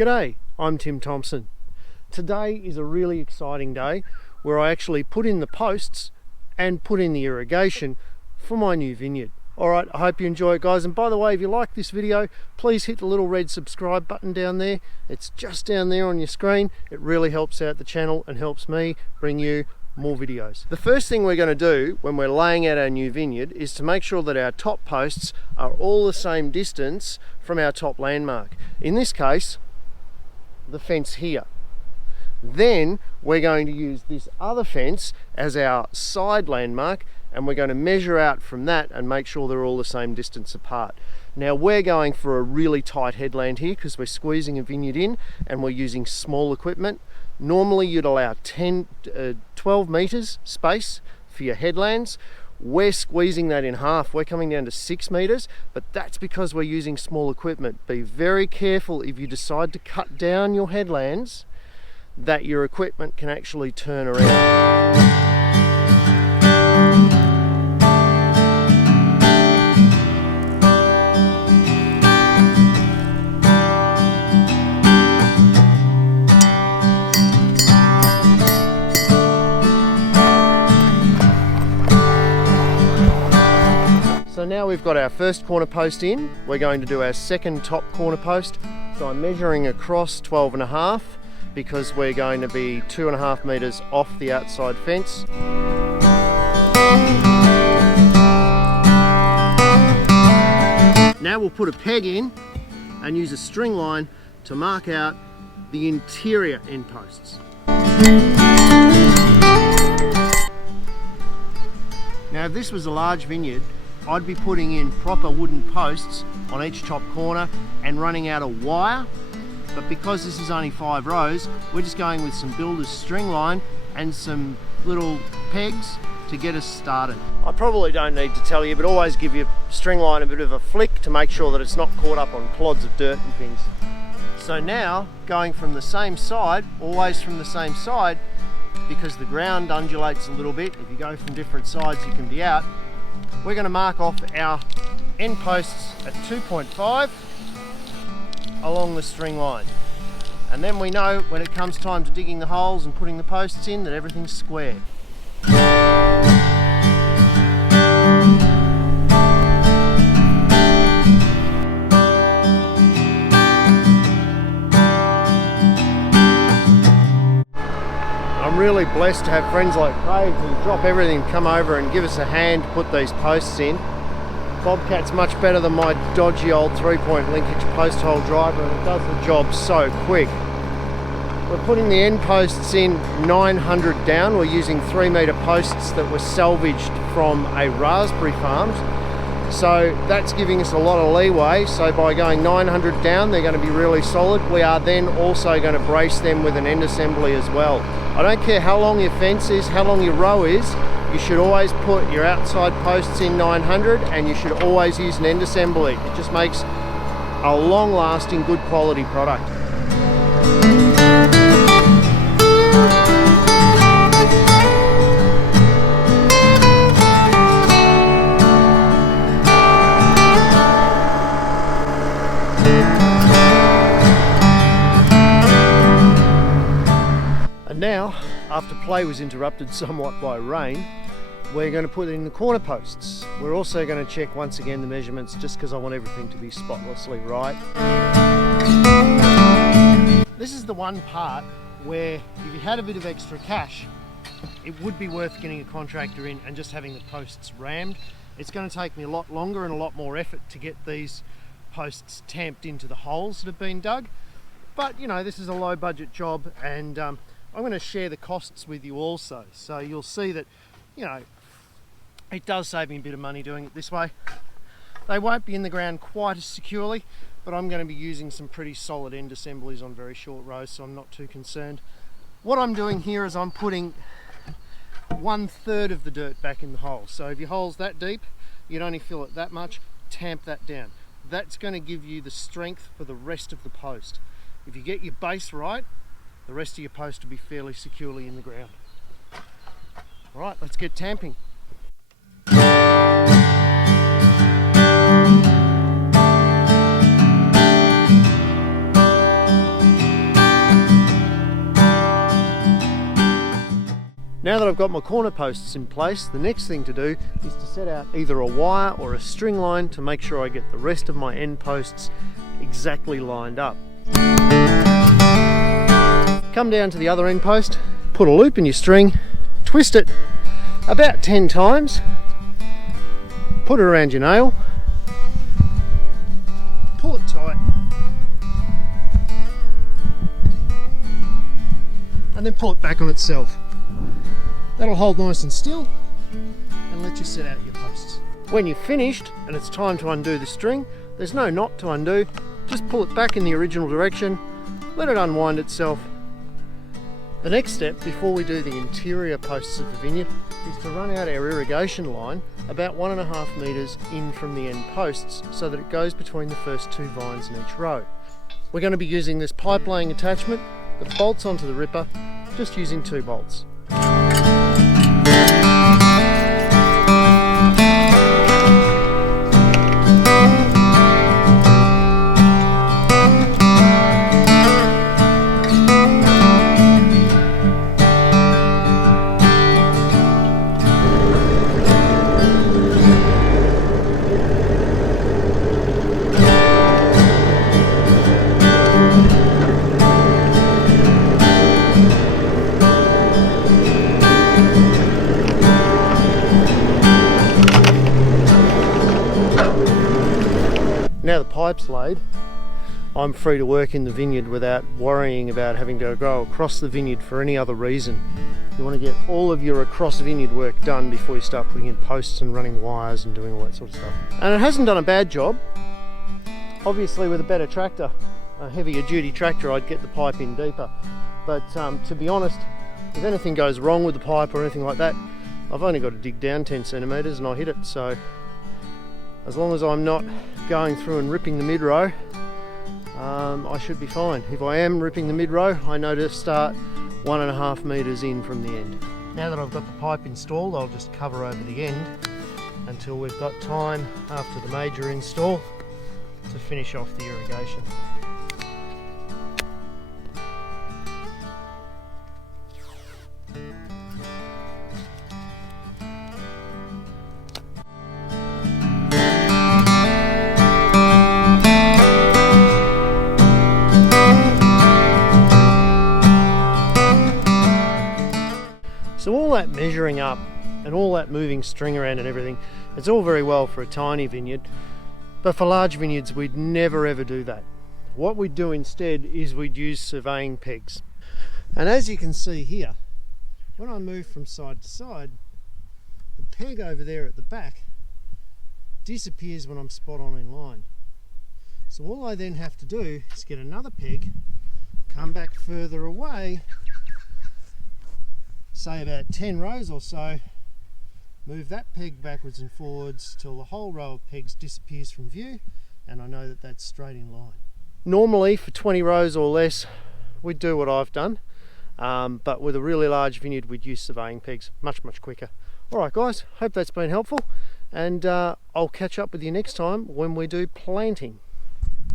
G'day, I'm Tim Thompson. Today is a really exciting day where I actually put in the posts and put in the irrigation for my new vineyard. Alright, I hope you enjoy it, guys, and by the way, if you like this video, please hit the little red subscribe button down there. It's just down there on your screen. It really helps out the channel and helps me bring you more videos. The first thing we're going to do when we're laying out our new vineyard is to make sure that our top posts are all the same distance from our top landmark. In this case, the fence here. Then we're going to use this other fence as our side landmark, and we're going to measure out from that and make sure they're all the same distance apart. Now we're going for a really tight headland here because we're squeezing a vineyard in and we're using small equipment. Normally you'd allow 12 meters space for your headlands. We're squeezing that in half. We're coming down to 6 meters, but that's because we're using small equipment. Be very careful if you decide to cut down your headlands that your equipment can actually turn around. So now we've got our first corner post in, we're going to do our second top corner post. So I'm measuring across 12.5 because we're going to be 2.5 meters off the outside fence. Now we'll put a peg in and use a string line to mark out the interior end posts. Now if this was a large vineyard, I'd be putting in proper wooden posts on each top corner and running out a wire, but because this is only 5 rows, we're just going with some builder's string line and some little pegs to get us started. I probably don't need to tell you, but always give your string line a bit of a flick to make sure that it's not caught up on clods of dirt and things. So now, going from the same side, always from the same side, because the ground undulates a little bit, if you go from different sides you can be out, we're going to mark off our end posts at 2.5 along the string line. And then we know when it comes time to digging the holes and putting the posts in that everything's square. I'm really blessed to have friends like Craig who drop everything, come over and give us a hand to put these posts in. Bobcat's much better than my dodgy old 3-point linkage post hole driver, and it does the job so quick. We're putting the end posts in 900 down. We're using 3-meter posts that were salvaged from a raspberry farm. So that's giving us a lot of leeway. So by going 900 down, they're going to be really solid. We are then also going to brace them with an end assembly as well. I don't care how long your fence is, how long your row is, you should always put your outside posts in 900 and you should always use an end assembly. It just makes a long-lasting, good quality product. Now, after play was interrupted somewhat by rain, we're going to put in the corner posts. We're also going to check once again the measurements just because I want everything to be spotlessly right. This is the one part where if you had a bit of extra cash, it would be worth getting a contractor in and just having the posts rammed. It's going to take me a lot longer and a lot more effort to get these posts tamped into the holes that have been dug. But you know, this is a low budget job, and I'm going to share the costs with you also, so you'll see that, you know, it does save me a bit of money doing it this way. They won't be in the ground quite as securely, but I'm going to be using some pretty solid end assemblies on very short rows, so I'm not too concerned. What I'm doing here is I'm putting 1/3 of the dirt back in the hole. So if your hole's that deep, you'd only fill it that much, tamp that down. That's going to give you the strength for the rest of the post. If you get your base right, the rest of your post will be fairly securely in the ground. All right, let's get tamping. Now that I've got my corner posts in place, the next thing to do is to set out either a wire or a string line to make sure I get the rest of my end posts exactly lined up. Come down to the other end post, put a loop in your string, twist it about 10 times, put it around your nail, pull it tight, and then pull it back on itself. That'll hold nice and still and let you set out your posts. When you're finished and it's time to undo the string, there's no knot to undo, just pull it back in the original direction, let it unwind itself. The next step before we do the interior posts of the vineyard is to run out our irrigation line about 1.5 metres in from the end posts so that it goes between the first 2 vines in each row. We're going to be using this pipe laying attachment that bolts onto the ripper, just using 2 bolts. Now the pipe's laid, I'm free to work in the vineyard without worrying about having to go across the vineyard for any other reason. You want to get all of your across vineyard work done before you start putting in posts and running wires and doing all that sort of stuff. And it hasn't done a bad job. Obviously with a better tractor, a heavier duty tractor, I'd get the pipe in deeper. But to be honest, if anything goes wrong with the pipe or anything like that, I've only got to dig down 10 centimetres and I hit it. So as long as I'm not going through and ripping the mid-row, I should be fine. If I am ripping the mid-row, I know to start 1.5 metres in from the end. Now that I've got the pipe installed, I'll just cover over the end until we've got time after the major install to finish off the irrigation. So all that measuring up and all that moving string around and everything, it's all very well for a tiny vineyard, but for large vineyards we'd never ever do that. What we'd do instead is we'd use surveying pegs. And as you can see here, when I move from side to side, the peg over there at the back disappears when I'm spot on in line. So all I then have to do is get another peg, come back further away, say about 10 rows or so, move that peg backwards and forwards till the whole row of pegs disappears from view, and I know that that's straight in line. Normally for 20 rows or less we'd do what I've done, but with a really large vineyard we'd use surveying pegs, much quicker. Alright guys, hope that's been helpful, and I'll catch up with you next time when we do planting.